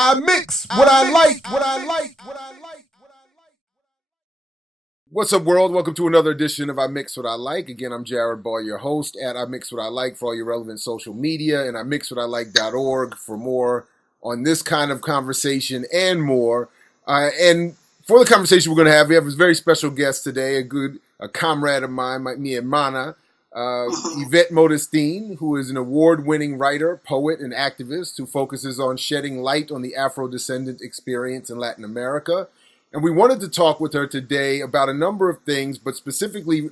I mix what I like, what I like, what I like. What's up, world? Welcome to another edition of I Mix What I Like. Again, I'm Jared Ball, your host at I Mix What I Like for all your relevant social media, and I mixwhatilike.org for more on this kind of conversation and more. And for the conversation we're going to have, we have a very special guest today, a comrade of mine, mi hermana, Yvette Modestin, who is an award-winning writer, poet, and activist who focuses on shedding light on the Afro-descendant experience in Latin America. And we wanted to talk with her today about a number of things, but specifically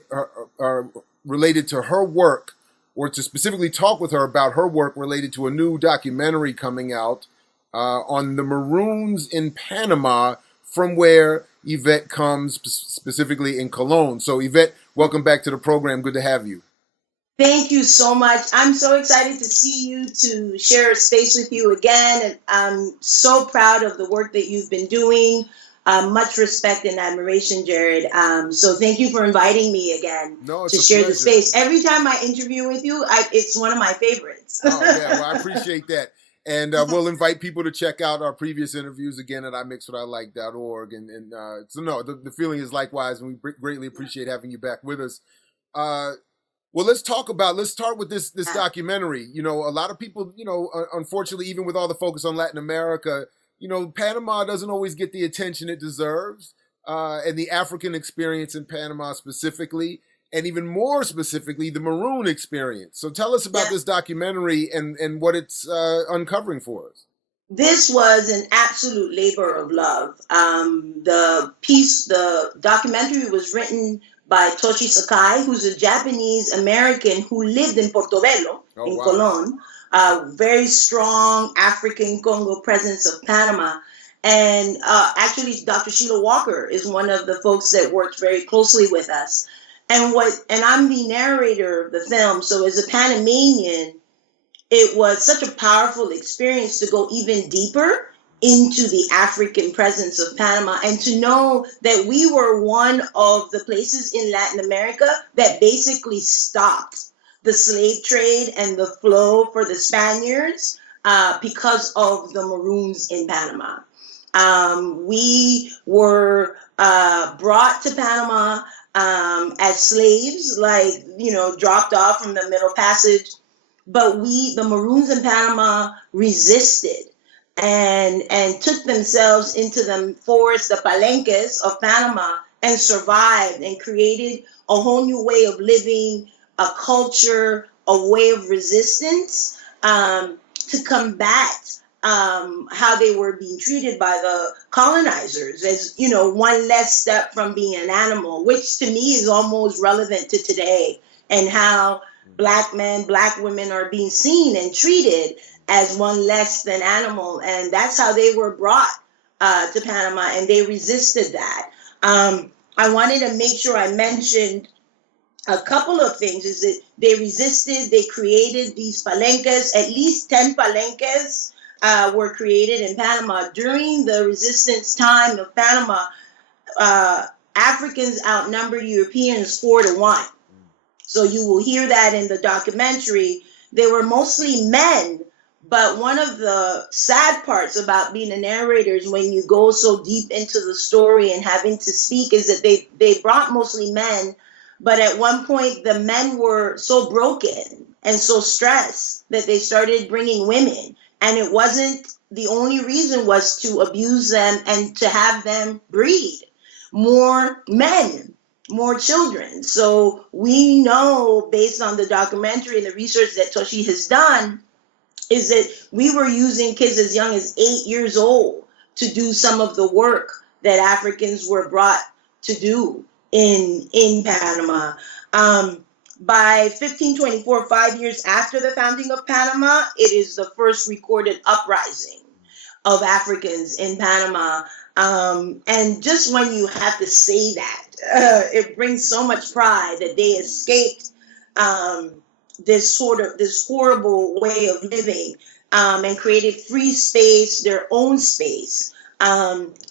related to her work, or to specifically talk with her about her work related to a new documentary coming out on the Maroons in Panama, from where Yvette comes, specifically in Cologne. So Yvette, welcome back to the program. Good to have you. Thank you so much. I'm so excited to see you, to share a space with you again. And I'm so proud of the work that you've been doing. Much respect and admiration, Jared. So thank you for inviting me again to share the space. Every time I interview with you, it's one of my favorites. Oh, yeah, well, I appreciate that. And we'll invite people to check out our previous interviews again at imixwhatilike.org. So, no, the feeling is likewise, and we greatly appreciate having you back with us. Well, let's start with this documentary. You know, a lot of people, unfortunately, even with all the focus on Latin America, Panama doesn't always get the attention it deserves, and the African experience in Panama specifically, and even more specifically, the Maroon experience. So tell us about this documentary and what it's uncovering for us. This was an absolute labor of love. The documentary was written by Toshi Sakai, who's a Japanese American who lived in Portobello, Cologne. Very strong African Congo presence of Panama. And actually, Dr. Sheila Walker is one of the folks that worked very closely with us. And I'm the narrator of the film. So as a Panamanian, it was such a powerful experience to go even deeper into the African presence of Panama, and to know that we were one of the places in Latin America that basically stopped the slave trade and the flow for the Spaniards because of the Maroons in Panama. We were brought to Panama as slaves, dropped off from the Middle Passage. But the Maroons in Panama resisted and took themselves into the forest, the palenques of Panama, and survived and created a whole new way of living, a culture, a way of resistance to combat how they were being treated by the colonizers as, one less step from being an animal, which to me is almost relevant to today, and how Black men, Black women are being seen and treated as one less than animal. And that's how they were brought to Panama, and they resisted that. I wanted to make sure I mentioned a couple of things. Is that they resisted, they created these palenques. At least 10 palenques were created in Panama. During the resistance time of Panama, Africans outnumbered Europeans 4-1. So you will hear that in the documentary. They were mostly men, but one of the sad parts about being a narrator is when you go so deep into the story and having to speak is that they brought mostly men, but at one point the men were so broken and so stressed that they started bringing women. And it wasn't, the only reason was to abuse them and to have them breed more men, more children. So we know, based on the documentary and the research that Toshi has done, is that we were using kids as young as 8 years old to do some of the work that Africans were brought to do in Panama. By 1524, 5 years after the founding of Panama, it is the first recorded uprising of Africans in Panama. And just when you have to say that, it brings so much pride that they escaped this horrible way of living and created free space, their own space,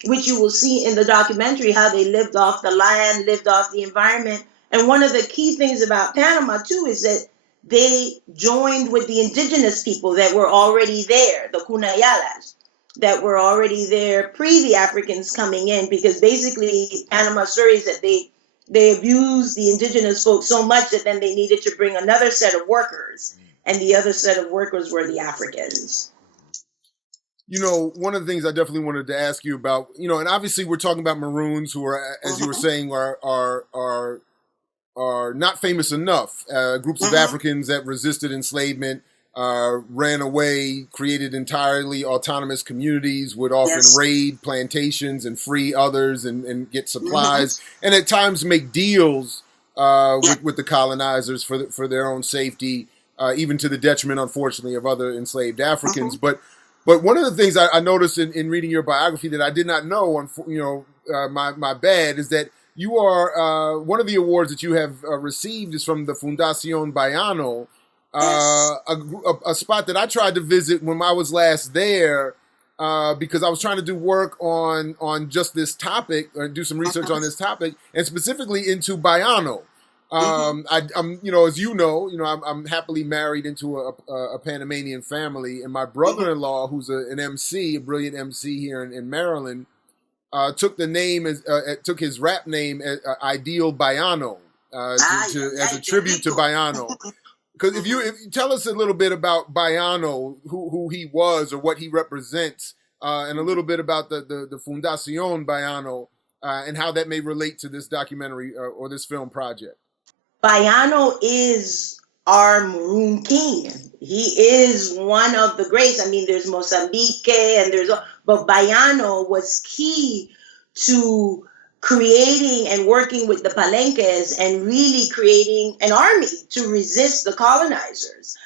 which you will see in the documentary, how they lived off the land, lived off the environment. And one of the key things about Panama, too, is that they joined with the indigenous people that were already there, the Cunayalas. that were already there pre the Africans coming in, because basically Panama stories that they abused the indigenous folks so much that then they needed to bring another set of workers, and the other set of workers were the Africans. You know, one of the things I definitely wanted to ask you about, you know, and obviously we're talking about Maroons who are, as you were saying, are not famous enough. Groups of Africans that resisted enslavement, ran away, created entirely autonomous communities, would often raid plantations and free others and get supplies, and at times make deals with the colonizers for their own safety, even to the detriment, unfortunately, of other enslaved Africans. But one of the things I noticed in reading your biography that I did not know, my bad, is that you are one of the awards that you have received is from the Fundación Baiano, a spot that I tried to visit when I was last there, because I was trying to do work on just this topic, or do some research on this topic, and specifically into Baiano. I'm, as you know, I'm happily married into a Panamanian family, and my brother-in-law, who's a brilliant MC here in Maryland, took the name took his rap name Ideal Baiano, as a tribute to Baiano. Because if you tell us a little bit about Baiano, who he was or what he represents, and a little bit about the Fundación Baiano, and how that may relate to this documentary or this film project. Baiano is our Maroon king. He is one of the greats. I mean, there's Mozambique but Baiano was key to creating and working with the Palenques and really creating an army to resist the colonizers.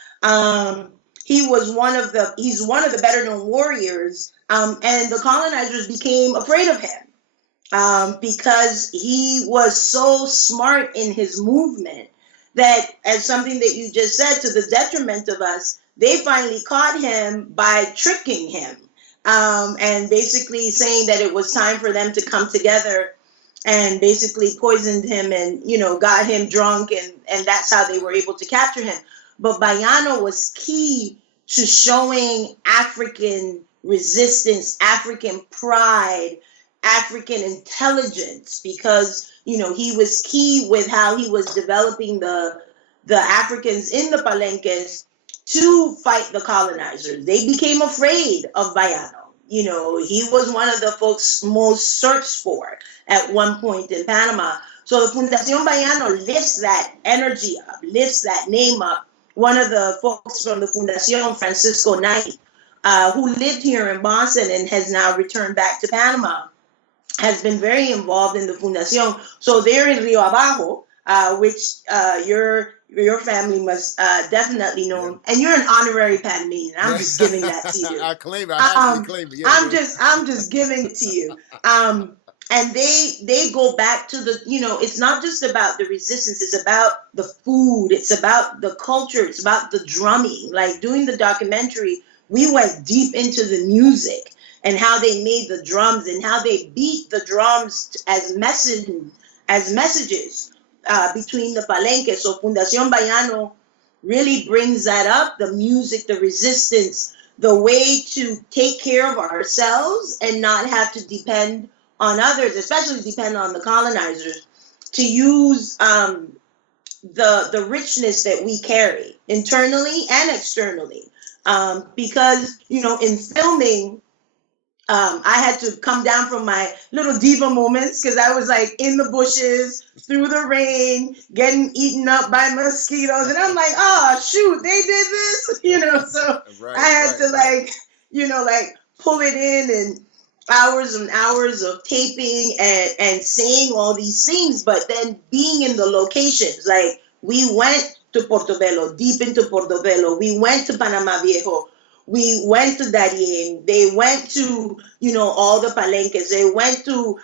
He's one of the better known warriors, and the colonizers became afraid of him. Because he was so smart in his movement that, as something that you just said, to the detriment of us, they finally caught him by tricking him, and basically saying that it was time for them to come together, and basically poisoned him and, got him drunk, and that's how they were able to capture him. But Baiano was key to showing African resistance, African pride, African intelligence, because he was key with how he was developing the Africans in the Palenques to fight the colonizers. They became afraid of Baiano. He was one of the folks most searched for at one point in Panama. So the Fundación Baiano lifts that energy up, lifts that name up. One of the folks from the Fundación, Francisco Knight, who lived here in Boston and has now returned back to Panama, has been very involved in the Fundación. So they're in Rio Abajo, which your family must definitely know. And you're an honorary Panamanian. I'm just giving that to you. I claim it. I actually claim it. Yeah, I'm just giving it to you. And they go back to it's not just about the resistance. It's about the food. It's about the culture. It's about the drumming. Like, doing the documentary, we went deep into the music and how they made the drums and how they beat the drums as messages between the Palenques. So Fundación Baiano really brings that up, the music, the resistance, the way to take care of ourselves and not have to depend on others, especially depend on the colonizers, to use the richness that we carry internally and externally. Because, in filming, I had to come down from my little diva moments, because I was like in the bushes, through the rain, getting eaten up by mosquitoes. And I'm like, oh, shoot, they did this, so I had to pull it in, and hours of taping and saying all these things, but then being in the locations. Like, we went to Portobello, deep into Portobello. We went to Panama Viejo. We went to Darien. They went to, all the Palenques. They went to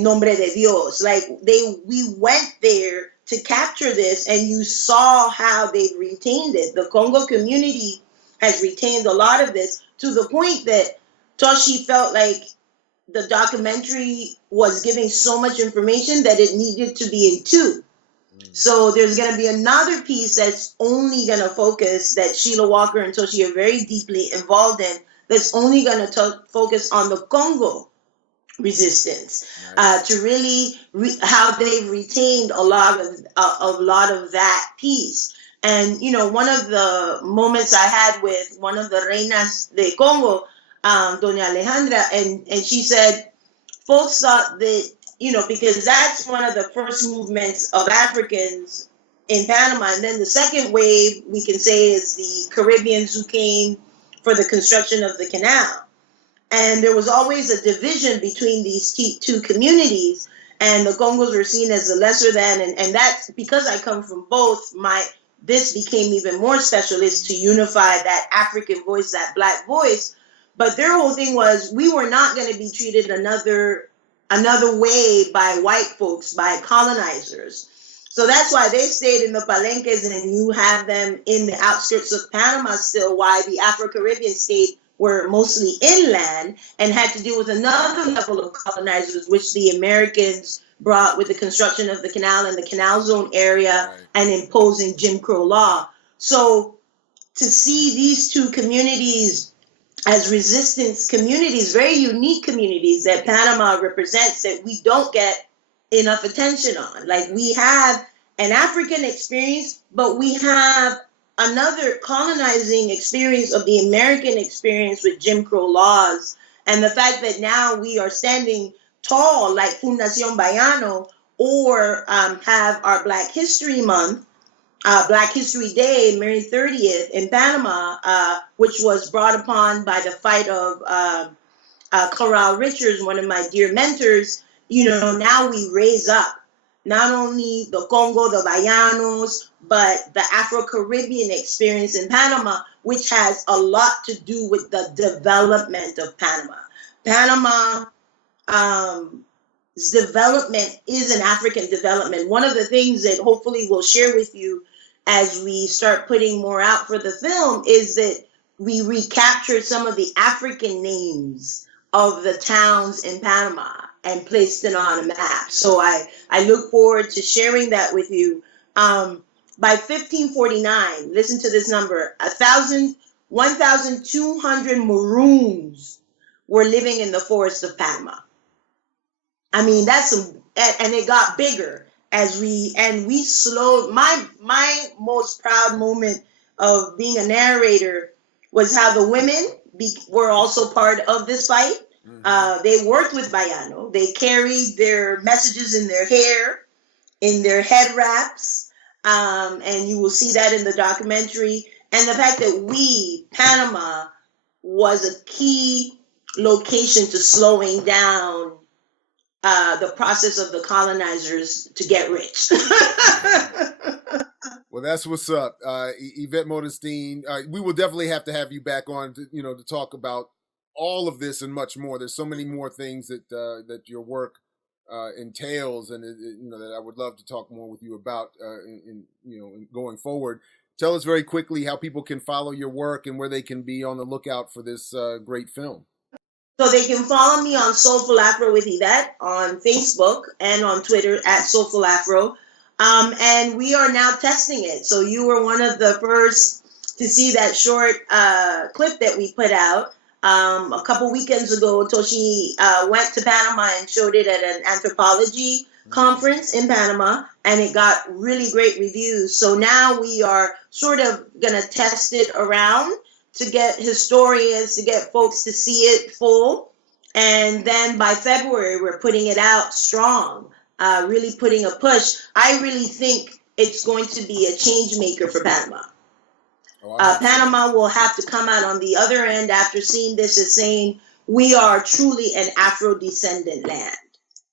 Nombre de Dios. We went there to capture this, and you saw how they retained it. The Congo community has retained a lot of this, to the point that Toshi felt like the documentary was giving so much information that it needed to be in two. So there's going to be another piece that's only going to focus, that Sheila Walker and Toshi are very deeply involved in, that's only going to focus on the Congo resistance, Nice. to really how they've retained a lot of that piece. And you know, one of the moments I had with one of the reinas de Congo, Doña Alejandra, and she said, folks thought that, you know, because that's one of the first movements of Africans in Panama, and then the second wave we can say is the Caribbeans who came for the construction of the canal. And there was always a division between these two communities, and the Congos were seen as the lesser than, and that's because I come from both. This became even more special, is to unify that African voice, that Black voice. But their whole thing was, we were not going to be treated another way by white folks, by colonizers. So that's why they stayed in the palenques, and you have them in the outskirts of Panama still, why the Afro-Caribbean stayed were mostly inland and had to deal with another level of colonizers, which the Americans brought with the construction of the canal and the canal zone area, right, and imposing Jim Crow law. So to see these two communities as resistance communities, very unique communities that Panama represents, that we don't get enough attention on. Like, we have an African experience, but we have another colonizing experience of the American experience with Jim Crow laws. And the fact that now we are standing tall like Fundación Bayano, or have our Black History Month, Black History Day, May 30th in Panama, which was brought upon by the fight of Coral Richards, one of my dear mentors. You know, now we raise up not only the Congo, the Bayanos, but the Afro-Caribbean experience in Panama, which has a lot to do with the development of Panama. Panama's development is an African development. One of the things that hopefully we'll share with you as we start putting more out for the film is that we recaptured some of the African names of the towns in Panama and placed it on a map. So I look forward to sharing that with you. By 1549, listen to this number, 1,200 Maroons were living in the forests of Panama. I mean, that's and it got bigger as we slowed. My most proud moment of being a narrator was how the women were also part of this fight. Mm-hmm. They worked with Bayano. They carried their messages in their hair, in their head wraps, and you will see that in the documentary. And the fact that Panama, was a key location to slowing down the process of the colonizers to get rich. Well, that's what's up, Yvette Modestin. We will definitely have to have you back on, to talk about all of this and much more. There's so many more things that your work entails, and that I would love to talk more with you about in going forward. Tell us very quickly how people can follow your work and where they can be on the lookout for this great film. So they can follow me on Soulful Afro with Yvette on Facebook and on Twitter at Soulful Afro. And we are now testing it. So you were one of the first to see that short clip that we put out. A couple weekends ago, Toshi went to Panama and showed it at an anthropology conference in Panama, and it got really great reviews. So now we are sort of going to test it around to get historians, to get folks to see it full. And then by February, we're putting it out strong, really putting a push. I really think it's going to be a change maker for Panama. Panama will have to come out on the other end after seeing this as saying, we are truly an Afro-descendant land.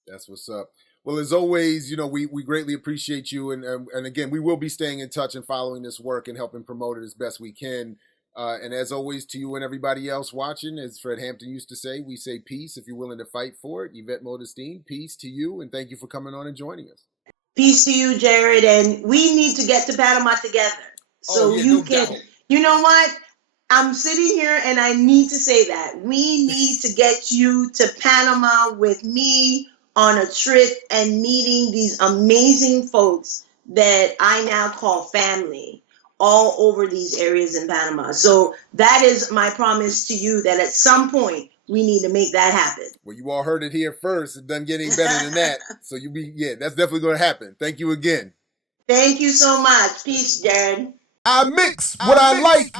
That's what's up. Well, as always, we greatly appreciate you. And again, we will be staying in touch and following this work and helping promote it as best we can. And as always, to you and everybody else watching, as Fred Hampton used to say, we say peace if you're willing to fight for it. Yvette Modestin, peace to you. And thank you for coming on and joining us. Peace to you, Jared. And we need to get to Panama together. So you know what? I'm sitting here and I need to say that. We need to get you to Panama with me on a trip and meeting these amazing folks that I now call family. all over these areas in Panama. So that is my promise to you, that at some point we need to make that happen. Well, you all heard it here first. It doesn't get any better than that. So that's definitely going to happen. Thank you again. Thank you so much. Peace, Jared. I mix what I like.